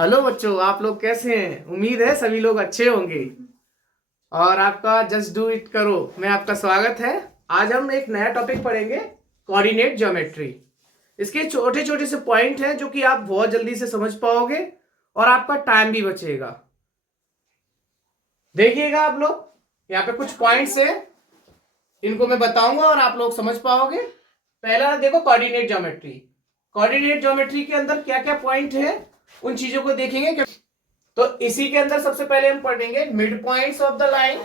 Hello बच्चों, आप लोग कैसे हैं? उम्मीद है सभी लोग अच्छे होंगे। और आपका जस्ट डू इट करो में आपका स्वागत है। आज हम एक नया टॉपिक पढ़ेंगे, कोऑर्डिनेट ज्योमेट्री। इसके छोटे छोटे से पॉइंट हैं जो कि आप बहुत जल्दी से समझ पाओगे और आपका टाइम भी बचेगा। देखिएगा आप लोग, यहाँ पे कुछ पॉइंट्स है, इनको मैं बताऊंगा और आप लोग समझ पाओगे। पहला देखो, कोऑर्डिनेट ज्योमेट्री। कोऑर्डिनेट ज्योमेट्री के अंदर क्या क्या पॉइंट है उन चीजों को देखेंगे। तो इसी के अंदर सबसे पहले हम पढ़ेंगे mid points of the line,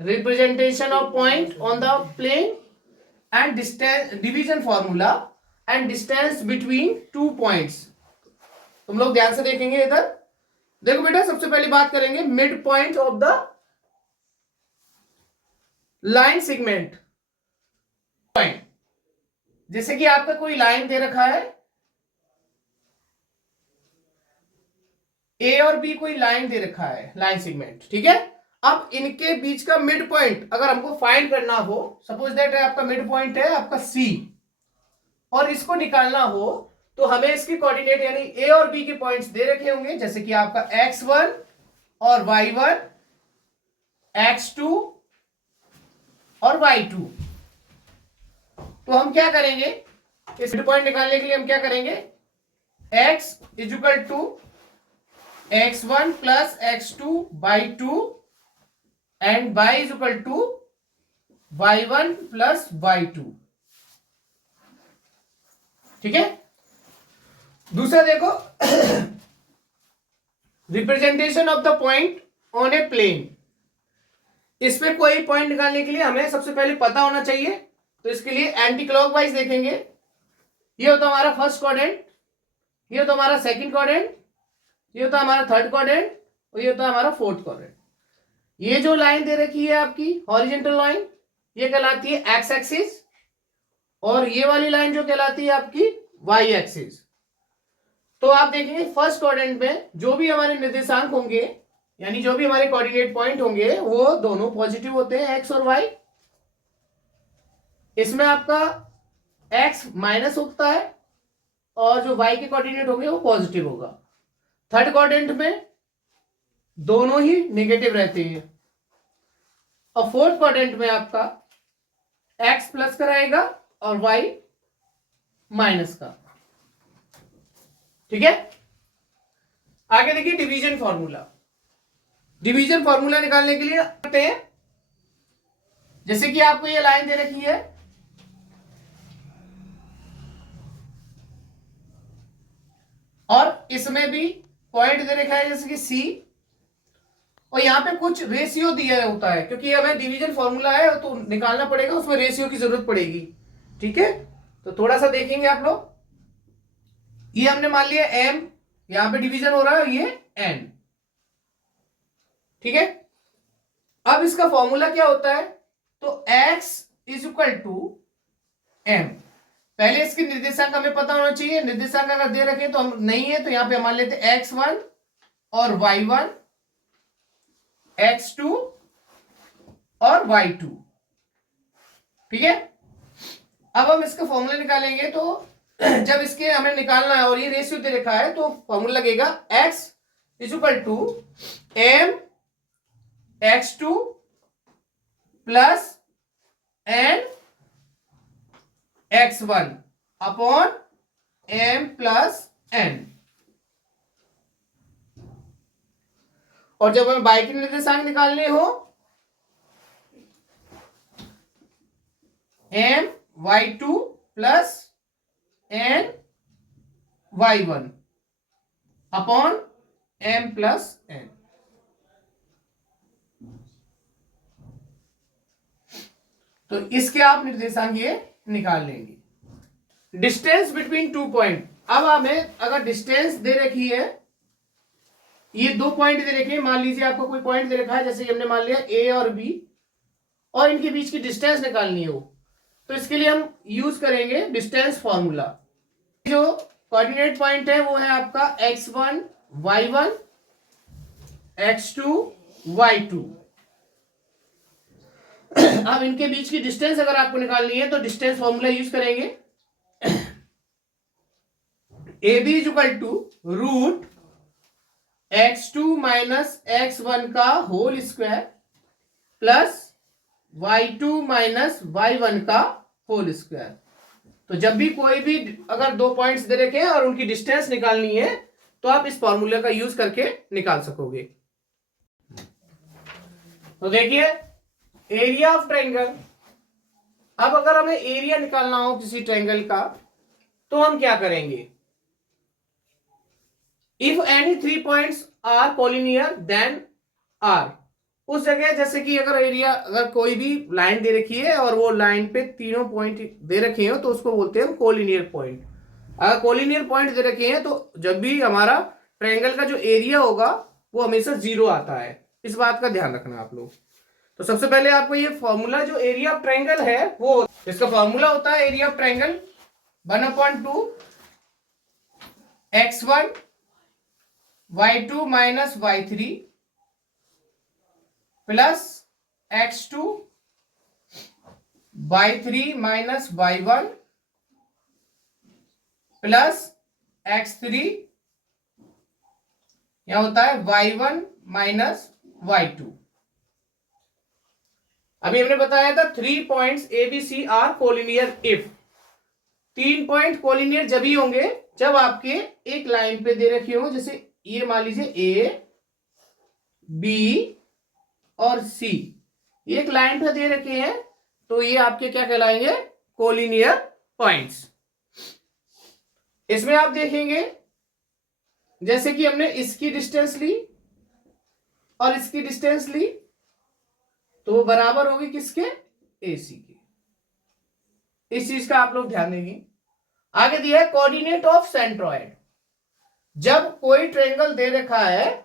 representation of point on the plane and distance, division formula and distance between two points. तुम लोग ध्यान से देखेंगे इधर। देखो बेटा, सबसे पहले बात करेंगे mid point of the line segment point. जैसे कि आपका कोई लाइन दे रखा है, ए और बी कोई लाइन दे रखा है, लाइन सेगमेंट, ठीक है। अब इनके बीच का मिड पॉइंट अगर हमको फाइंड करना हो, सपोज दैट आपका मिड पॉइंट है आपका सी, और इसको निकालना हो तो हमें इसके कोऑर्डिनेट यानी ए और बी के पॉइंट्स दे रखे होंगे, जैसे कि आपका x1 और y1, x2 और y2। तो हम क्या करेंगे, इस मिड पॉइंट निकालने के लिए हम क्या करेंगे, x is equal to x1 plus x2 by 2 and y is equal to y1 plus y2, ठीक है। दूसरा देखो, representation of the point on a plane. इसमें कोई पॉइंट निकालने के लिए हमें सबसे पहले पता होना चाहिए, तो इसके लिए एंटी क्लॉकवाइज देखेंगे। ये होता हमारा फर्स्ट क्वाड्रेंट, ये होता हमारा सेकंड क्वाड्रेंट, ये होता हमारा थर्ड क्वाड्रेंट और ये होता हमारा फोर्थ क्वाड्रेंट। ये जो लाइन दे रखी है आपकी हॉरिजॉन्टल लाइन, ये कहलाती है एक्स एक्सिस, और ये वाली लाइन जो कहलाती है आपकी वाई एक्सिस। तो आप देखेंगे फर्स्ट क्वाड्रेंट में जो भी हमारे निर्देशांक होंगे, यानी जो भी हमारे कोऑर्डिनेट पॉइंट होंगे, वो दोनों पॉजिटिव होते हैं, एक्स और वाई। इसमें आपका एक्स माइनस होता है और जो वाई के कोऑर्डिनेट होंगे वो पॉजिटिव होगा। थर्ड क्वाड्रेंट में दोनों ही नेगेटिव रहते हैं, और फोर्थ क्वाड्रेंट में आपका एक्स प्लस का रहेगा और वाई माइनस का, ठीक है। आगे देखिए डिवीजन फॉर्मूला। डिवीजन फॉर्मूला निकालने के लिए करते हैं, जैसे कि आपको ये लाइन दे रखी है, और इसमें भी पॉइंट दे रखा है जैसे कि सी, और यहां पे कुछ रेशियो दिया होता है, क्योंकि हमें डिवीजन फॉर्मूला है तो निकालना पड़ेगा, उसमें रेशियो की जरूरत पड़ेगी, ठीक है। तो थोड़ा सा देखेंगे आप लोग। ये हमने मान लिया m, यहां पे डिवीजन हो रहा है, ये n, ठीक है। अब इसका फॉर्मूला क्या होता है, तो x is equal to m। पहले इसके निर्देशांक हमें पता होना चाहिए। निर्देशांक अगर दे रखे तो हम नहीं है, तो यहां पे हम मान लेते x1 और y1, x2 और y2, ठीक है। अब हम इसका फॉर्मूला निकालेंगे, तो जब इसके हमें निकालना है और ये रेशियो दे रखा है, तो फॉर्मूला लगेगा x is equal to m x2 plus n x1 upon m plus n। और जब हमें y के निर्देशांक निकालने हो, m y2 plus n y1 upon m plus n। तो इसके आप निर्देशांक ये निकाल लेंगे। Distance between two point. अब हमें अगर डिस्टेंस दे रखी है, ये दो पॉइंट दे रखे हैं, मान लीजिए आपको कोई पॉइंट दे रखा है, जैसे हमने मान लिया ए और बी, और इनके बीच की डिस्टेंस निकालनी हो, तो इसके लिए हम यूज करेंगे डिस्टेंस फॉर्मूला। जो कोऑर्डिनेट पॉइंट है वो है आपका x1 y1, x2 y2। अब इनके बीच की डिस्टेंस अगर आपको निकालनी है तो डिस्टेंस फॉर्मूला यूज करेंगे। A B is equal to root x2 minus x1 का whole square plus y2 minus y1 का होल स्क्वायर। तो जब भी कोई भी अगर दो पॉइंट्स दे रखे हैं और उनकी डिस्टेंस निकालनी है तो आप इस फॉर्मूले का यूज करके निकाल सकोगे। तो देखिए एरिया ऑफ ट्रायंगल, अब अगर हमें एरिया निकालना हो किसी ट्रायंगल का तो हम क्या करेंगे? If any 3 points are collinear then are, उस जगह जैसे कि अगर एरिया, अगर कोई भी लाइन दे रखी है और वो लाइन पे तीनों पॉइंट दे रखे हो तो उसको बोलते हैं कोलिनियर पॉइंट। अगर कोलिनियर पॉइंट दे रखे हैं तो जब भी हमारा ट्रायंगल का जो एरिया होगा वो हमेशा 0 आता है। इस बात का ध्यान रखना आप लोग। तो सबसे पहले आपको ये फॉर्मूला जो एरिया ऑफ ट्रायंगल है वो, इसका फॉर्मूला होता है area of triangle 1/2 x1 y2 minus y3 plus x2 y3 minus y1 plus x3 यह होता है y1 माइनस y2। अभी हमने बताया था 3 points A B C are collinear if. 3 point collinear जब ही होंगे जब आपके एक लाइन पे दे रखे हो, जैसे ये मान लीजिए ए बी और सी, ये एक लाइन पे दे रखे हैं तो ये आपके क्या कहलाएंगे? Collinear points. इसमें आप देखेंगे जैसे कि हमने इसकी डिस्टेंस ली और इसकी डिस्टेंस ली तो वो बराबर होगी किसके? AC की। इस चीज का आप लोग ध्यान देंगे। आगे दिया है कोऑर्डिनेट ऑफ सेंट्रॉइड। जब कोई ट्रायंगल दे रखा है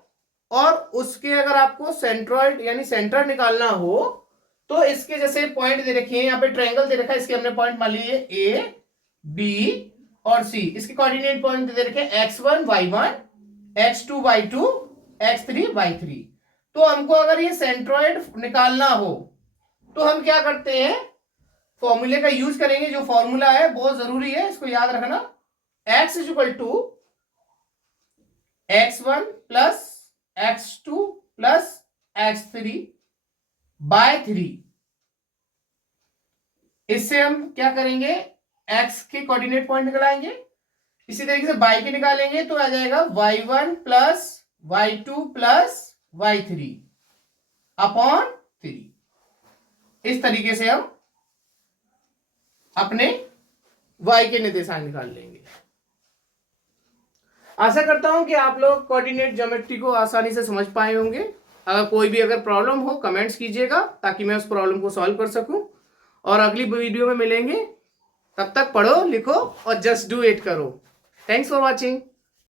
और उसके अगर आपको सेंट्रॉइड यानी सेंटर निकालना हो तो इसके जैसे पॉइंट दे रखे हैं, यहाँ पे ट्रायंगल दे रखा है, इसके हमने पॉइंट मान लिए A B और C, इसके कोऑर्डिनेट पॉइंट दे रखे हैं x1 y1 x2 y2 x3 y3। तो हमको अगर ये सेंट्रॉइड निकालना हो तो हम क्या करते हैं? फॉर्मूले का यूज करेंगे। जो फॉर्मूला है बहुत जरूरी है, इसको याद रखना। x is equal to x1 plus x2 plus x3 by 3। इससे हम क्या करेंगे? x के कोऑर्डिनेट पॉइंट निकालेंगे, इसी तरीके से y के निकालेंगे तो आ जाएगा y1 plus y2 plus y3 upon 3। इस तरीके से हम अपने y के निर्देशांक निकाल लेंगे। आशा करता हूं कि आप लोग कोऑर्डिनेट ज्योमेट्री को आसानी से समझ पाए होंगे। अगर कोई भी अगर प्रॉब्लम हो कमेंट्स कीजिएगा ताकि मैं उस प्रॉब्लम को सॉल्व कर सकूं। और अगली वीडियो में मिलेंगे, तब तक पढ़ो लिखो और जस्ट डू इट करो। Thanks for watching.